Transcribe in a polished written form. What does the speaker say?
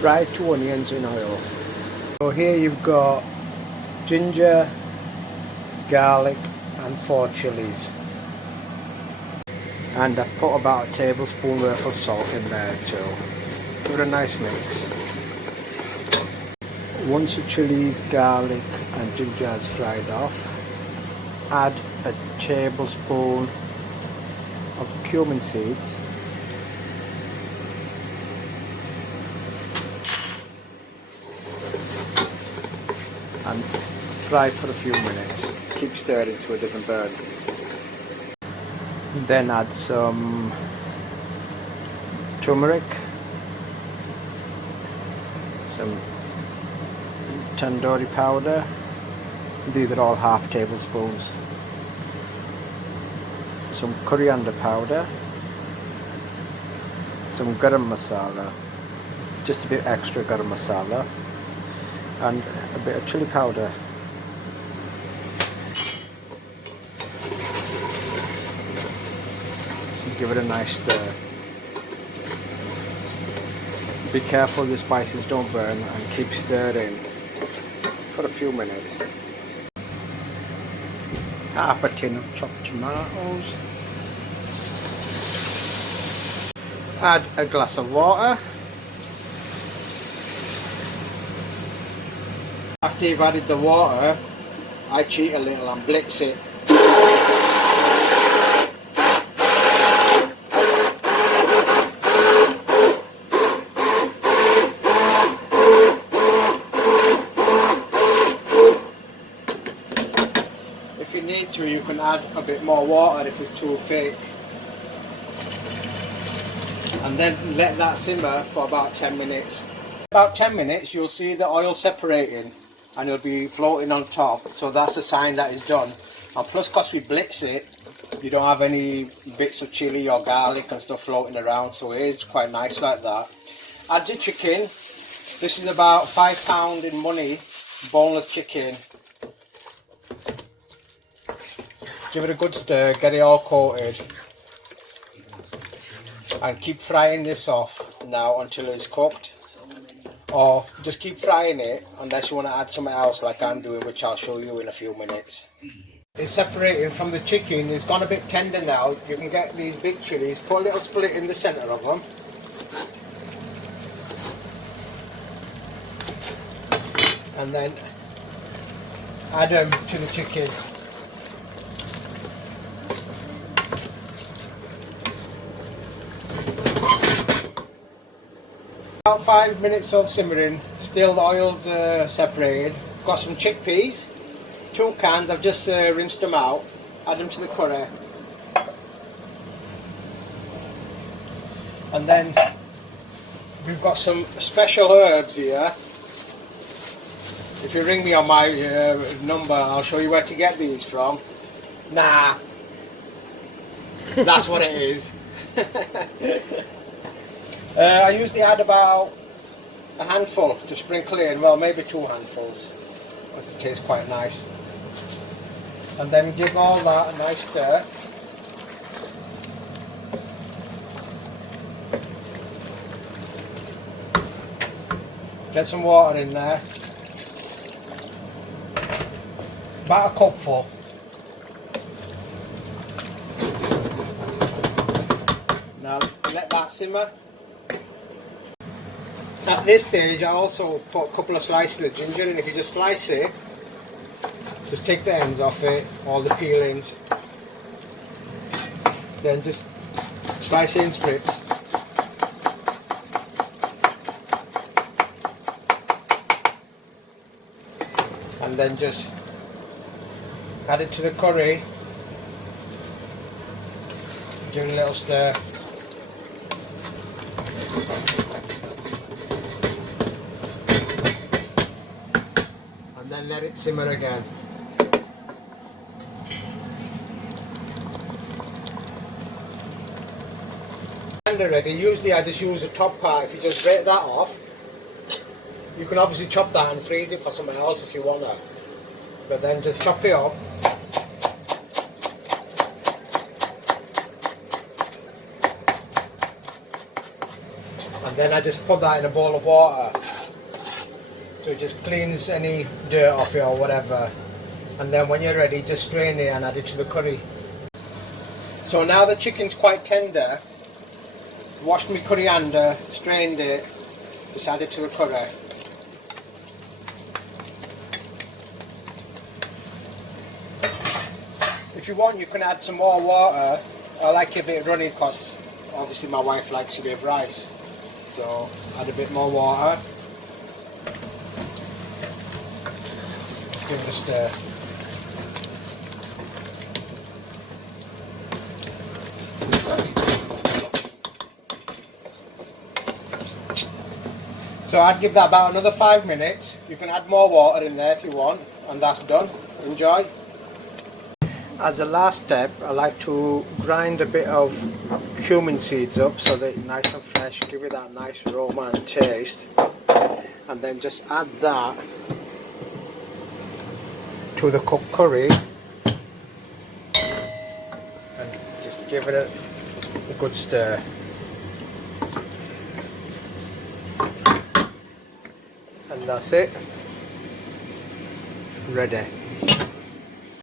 fry 2 onions in oil. So here you've got ginger, garlic and 4 chilies. And I've put about a tablespoon worth of salt in there too. Give it a nice mix. Once the chilies, garlic and ginger has fried off, add a tablespoon of cumin seeds, and fry for a few minutes. Keep stirring so it doesn't burn. Then add some turmeric, some tandoori powder. These are all half tablespoons. Some coriander powder, some garam masala, just a bit extra garam masala, and a bit of chili powder. Give it a nice stir. Be careful the spices don't burn and keep stirring for a few minutes. Half a tin of chopped tomatoes. Add a glass of water. After you've added the water, I cheat a little and blitz it. If you need to, you can add a bit more water if it's too thick. And then let that simmer for about 10 minutes. About 10 minutes you'll see the oil separating and it'll be floating on top, so that's a sign that it's done. And plus, because we blitz it, you don't have any bits of chili or garlic and stuff floating around, so it is quite nice like that. Add the chicken. This is about £5 in money, boneless chicken. Give it a good stir, get it all coated, and keep frying this off now until it's cooked, or just keep frying it unless you want to add something else like I'm doing, which I'll show you in a few minutes. It's separating from the chicken. It's gone a bit tender now. You can get these big chilies, put a little split in the centre of them, and then add them to the chicken. About 5 minutes of simmering, still the oil's separated. Got some chickpeas, 2 cans, I've just rinsed them out, add them to the curry. And then we've got some special herbs here. If you ring me on my number, I'll show you where to get these from. Nah, that's what it is. I usually add about a handful to sprinkle in, well maybe 2 handfuls, because it tastes quite nice. And then give all that a nice stir. Get some water in there, about a cupful. Now let that simmer. At this stage I also put a couple of slices of ginger in. If you just slice it, just take the ends off it, all the peelings, then just slice it in strips. And then just add it to the curry, give it a little stir. And then let it simmer again. Ready. Usually I just use the top part. If you just break that off, you can obviously chop that and freeze it for something else if you want to, but then just chop it up. and then I just put that in a bowl of water, so it just cleans any dirt off it or whatever. And then when you're ready, just strain it and add it to the curry. So now the chicken's quite tender, washed my coriander, strained it, just add it to the curry. If you want, you can add some more water. I like it a bit runny because obviously my wife likes a bit of rice. So add a bit more water. Give it a stir. So I'd give that about another 5 minutes. You can add more water in there if you want, and that's done. Enjoy. As a last step, I like to grind a bit of cumin seeds up so that it's nice and fresh, give it that nice aroma and taste, and then just add that to the cooked curry and just give it a good stir. And that's it, ready.